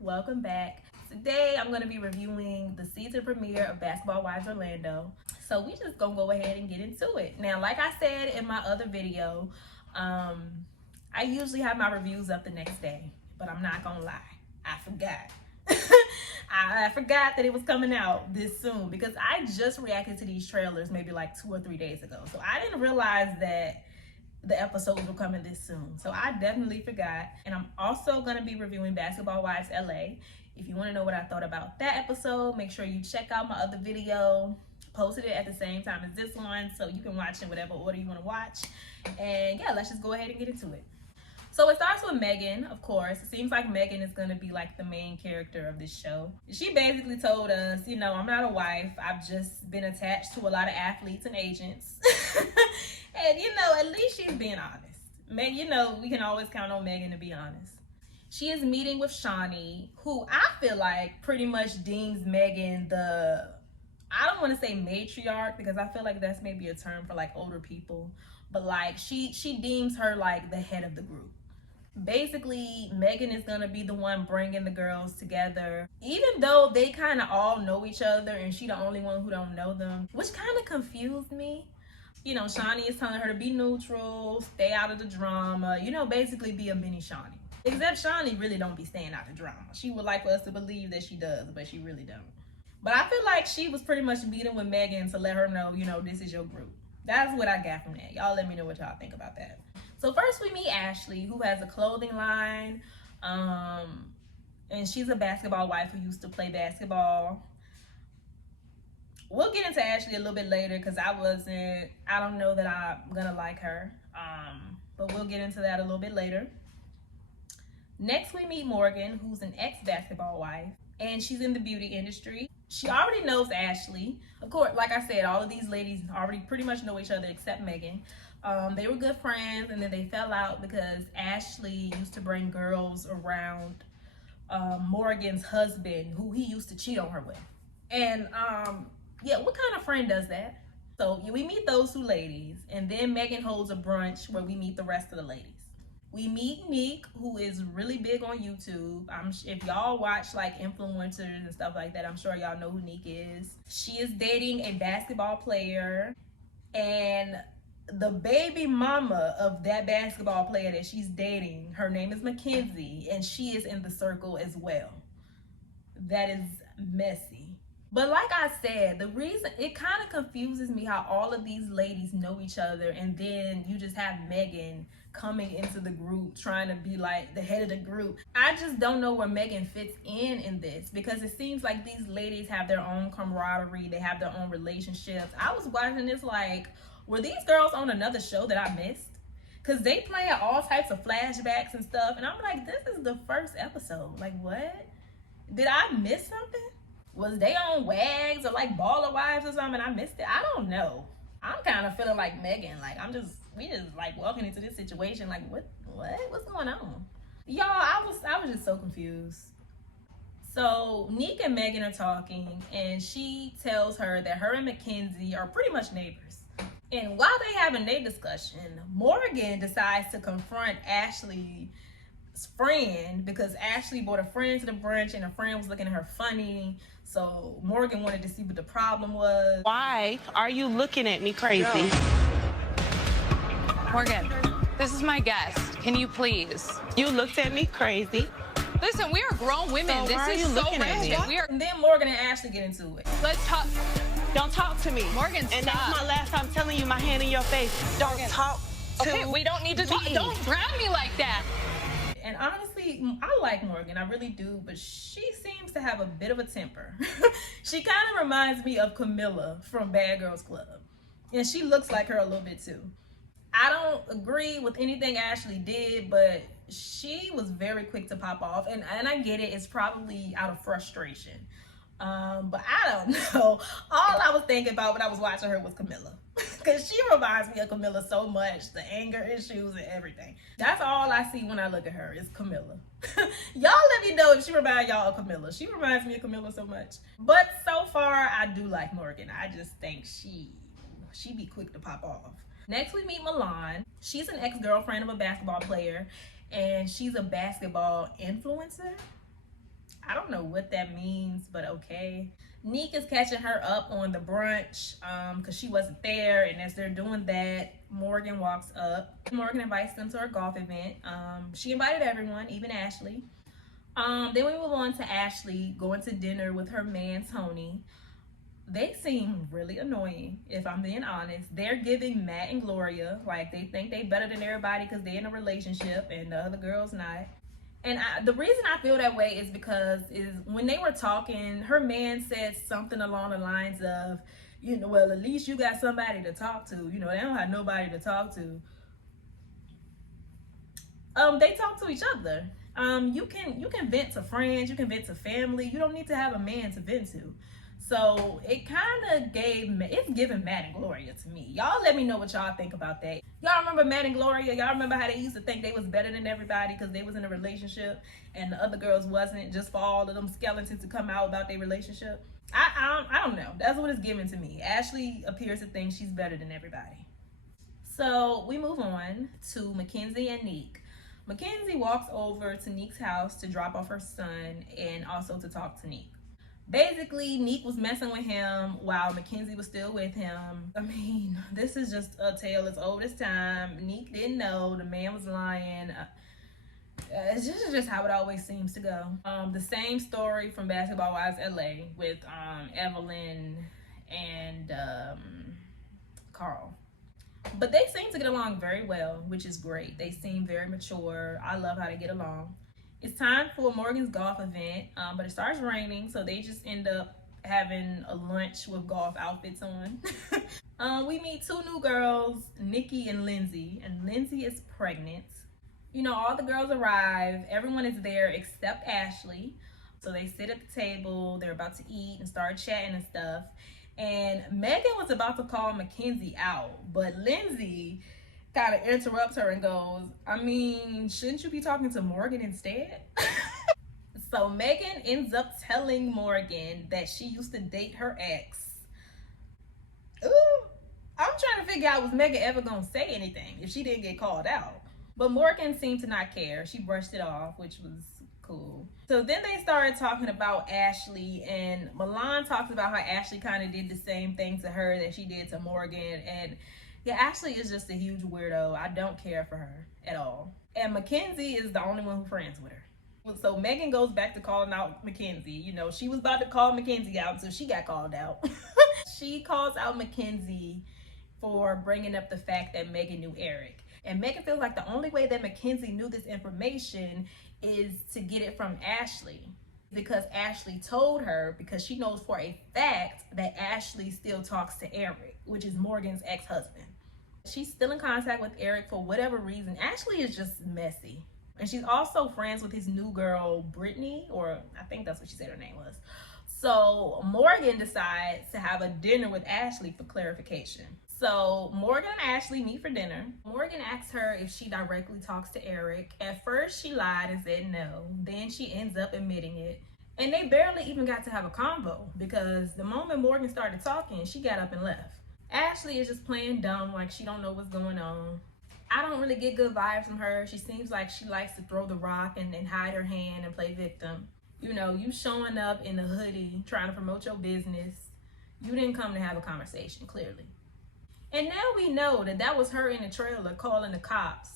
welcome back. Today I'm going to be reviewing the season premiere of Basketball Wives Orlando. So we just gonna go ahead and get into it. Now, like I said in my other video, I usually have my reviews up the next day, but I'm not gonna lie, I forgot. I forgot that it was coming out this soon because I just reacted to these trailers maybe like 2 or 3 days ago. So I didn't realize that the episodes were coming this soon. So I definitely forgot. And I'm also going to be reviewing Basketball Wives LA. If you want to know what I thought about that episode, make sure you check out my other video. Posted it at the same time as this one, so you can watch in whatever order you want to watch. And yeah, let's just go ahead and get into it. So it starts with Megan, of course. It seems like Megan is going to be like the main character of this show. She basically told us, you know, I'm not a wife. I've just been attached to a lot of athletes and agents. And, you know, at least she's being honest. Meg, you know, we can always count on Megan to be honest. She is meeting with Shawnee, who I feel like pretty much deems Megan the, I don't want to say matriarch because I feel like that's maybe a term for like older people. But like she deems her like the head of the group. Basically, Megan is going to be the one bringing the girls together, even though they kind of all know each other and she the only one who don't know them, which kind of confused me. You know, Shawnee is telling her to be neutral, stay out of the drama, you know, basically be a mini Shawnee. Except Shawnee really don't be staying out the drama. She would like for us to believe that she does, but she really don't. But I feel like she was pretty much meeting with Megan to let her know, you know, this is your group. That's what I got from that. Y'all let me know what y'all think about that. So first we meet Ashley, who has a clothing line, and she's a basketball wife who used to play basketball. We'll get into Ashley a little bit later because I don't know that I'm gonna like her, but we'll get into that a little bit later. Next we meet Morgan, who's an ex-basketball wife, and she's in the beauty industry. She already knows Ashley. Of course, like I said, all of these ladies already pretty much know each other except Megan. They were good friends, and then they fell out because Ashley used to bring girls around Morgan's husband, who he used to cheat on her with. And yeah, what kind of friend does that? So we meet those two ladies, and then Megan holds a brunch where we meet the rest of the ladies. We meet Nick, who is really big on YouTube. If y'all watch like influencers and stuff like that, I'm sure y'all know who Nick is. She is dating a basketball player, and the baby mama of that basketball player that she's dating, her name is McKenzie, and she is in the circle as well. That is messy. But like I said, the reason it kind of confuses me how all of these ladies know each other, and then you just have Megan coming into the group trying to be like the head of the group. I just don't know where Megan fits in this, because it seems like these ladies have their own camaraderie, they have their own relationships. I was watching this like, were these girls on another show that I missed? Because they playing all types of flashbacks and stuff, and I'm like, this is the first episode. Like, what? Did I miss something? Was they on Wags or like Baller Wives or something? I missed it. I don't know. I'm kind of feeling like Megan. Like we just like walking into this situation. Like what's going on? Y'all, I was just so confused. So Nick and Megan are talking, and she tells her that her and McKenzie are pretty much neighbors. And while they having their discussion, Morgan decides to confront Ashley's friend because Ashley brought a friend to the brunch and her friend was looking at her funny. So Morgan wanted to see what the problem was. Why are you looking at me crazy? Morgan, this is my guest. Can you please? You looked at me crazy. Listen, we are grown women. So this is so random. And then Morgan and Ashley get into it. Let's talk. Don't talk to me. Morgan, and stop. that's my last time telling you, my hand in your face. Don't Morgan. talk to Okay, we don't need to talk. me. Don't grab me like that. And honestly, I like Morgan, I really do, but she seems to have a bit of a temper. She kind of reminds me of Camilla from Bad Girls Club. And she looks like her a little bit too. I don't agree with anything Ashley did, but she was very quick to pop off. And I get it, it's probably out of frustration. But I don't know. All I was thinking about when I was watching her was Camilla. Because she reminds me of Camilla so much. The anger issues and everything. That's all I see when I look at her is Camilla. Y'all let me know if she reminds y'all of Camilla. She reminds me of Camilla so much. But so far, I do like Morgan. I just think she be quick to pop off. Next, we meet Milan. She's an ex-girlfriend of a basketball player. And she's a basketball influencer. I don't know what that means, but okay. Nick is catching her up on the brunch because she wasn't there, and as they're doing that, Morgan walks up. Morgan invites them to her golf event. She invited everyone, even Ashley. Then we move on to Ashley going to dinner with her man Tony. They seem really annoying, if I'm being honest. They're giving Matt and Gloria, like they think they better than everybody because they're in a relationship and the other girl's not. And the reason I feel that way is because when they were talking, her man said something along the lines of, you know, well, at least you got somebody to talk to. You know, they don't have nobody to talk to. They talk to each other. You can vent to friends, you can vent to family. You don't need to have a man to vent to. So it kind of it's giving Matt and Gloria to me. Y'all let me know what y'all think about that. Y'all remember Matt and Gloria? Y'all remember how they used to think they was better than everybody because they was in a relationship and the other girls wasn't, just for all of them skeletons to come out about their relationship? I don't know. That's what it's giving to me. Ashley appears to think she's better than everybody. So we move on to McKenzie and Nick. McKenzie walks over to Nick's house to drop off her son and also to talk to Nick. Basically, Nick was messing with him while McKenzie was still with him. I mean, this is just a tale as old as time. Nick didn't know. The man was lying. It's just how it always seems to go. The same story from Basketball Wives LA with Evelyn and Carl. But they seem to get along very well, which is great. They seem very mature. I love how they get along. It's time for Morgan's golf event, but it starts raining, so they just end up having a lunch with golf outfits on. We meet two new girls, Nikki and Lindsay, and Lindsay is pregnant. You know, all the girls arrive. Everyone is there except Ashley. So they sit at the table. They're about to eat and start chatting and stuff. And Megan was about to call McKenzie out, but Lindsay kind of interrupts her and goes, I mean, shouldn't you be talking to Morgan instead? So Megan ends up telling Morgan that she used to date her ex. Ooh, I'm trying to figure out, was Megan ever gonna say anything if she didn't get called out? But Morgan seemed to not care. She brushed it off, which was cool. So then they started talking about Ashley, and Milan talks about how Ashley kind of did the same thing to her that she did to Morgan. And yeah, Ashley is just a huge weirdo. I don't care for her at all. And McKenzie is the only one who's friends with her. So Megan goes back to calling out McKenzie. You know, she was about to call McKenzie out, so she got called out. She calls out McKenzie for bringing up the fact that Megan knew Eric. And Megan feels like the only way that McKenzie knew this information is to get it from Ashley. Because Ashley told her, because she knows for a fact that Ashley still talks to Eric, which is Morgan's ex-husband. She's still in contact with Eric for whatever reason. Ashley is just messy. And she's also friends with his new girl, Brittany, or I think that's what she said her name was. So Morgan decides to have a dinner with Ashley for clarification. So Morgan and Ashley meet for dinner. Morgan asks her if she directly talks to Eric. At first she lied and said no. Then she ends up admitting it. And they barely even got to have a convo because the moment Morgan started talking, she got up and left. Ashley is just playing dumb, like she don't know what's going on. I don't really get good vibes from her. She seems like she likes to throw the rock and hide her hand and play victim. You know, you showing up in a hoodie, trying to promote your business. You didn't come to have a conversation, clearly. And now we know that that was her in the trailer calling the cops.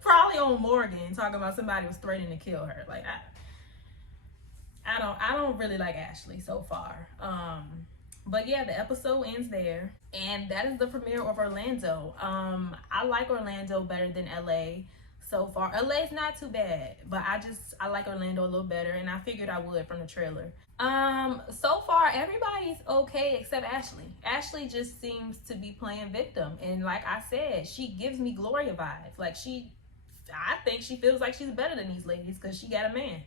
Probably on Morgan, talking about somebody was threatening to kill her. Like, I don't really like Ashley so far. But yeah, the episode ends there. And that is the premiere of Orlando. I like Orlando better than LA so far. LA's not too bad, but I like Orlando a little better, and I figured I would from the trailer. So far everybody's okay except Ashley. Ashley just seems to be playing victim, and like I said, she gives me Gloria vibes. Like I think she feels like she's better than these ladies because she got a man.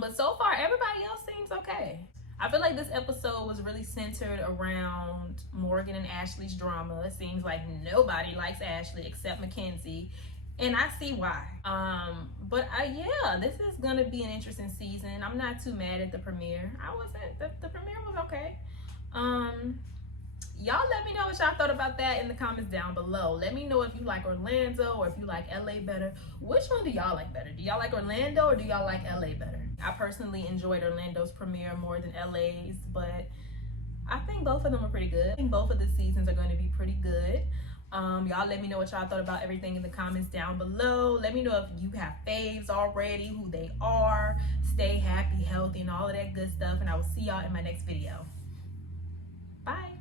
But so far everybody else seems okay. I feel like this episode was really centered around Morgan and Ashley's drama. It seems like nobody likes Ashley except McKenzie, and I see why. But yeah, this is gonna be an interesting season. I'm not too mad at the premiere. The premiere was okay. y'all let me know what y'all thought about that in the comments down below. Let me know if you like Orlando or if you like LA better. Which one do y'all like better? Do y'all like Orlando or do y'all like LA better? I personally enjoyed Orlando's premiere more than LA's, but I think both of them are pretty good. I think both of the seasons are going to be pretty good. Y'all let me know what y'all thought about everything in the comments down below. Let me know if you have faves already, who they are. Stay happy, healthy, and all of that good stuff. And I will see y'all in my next video. Bye.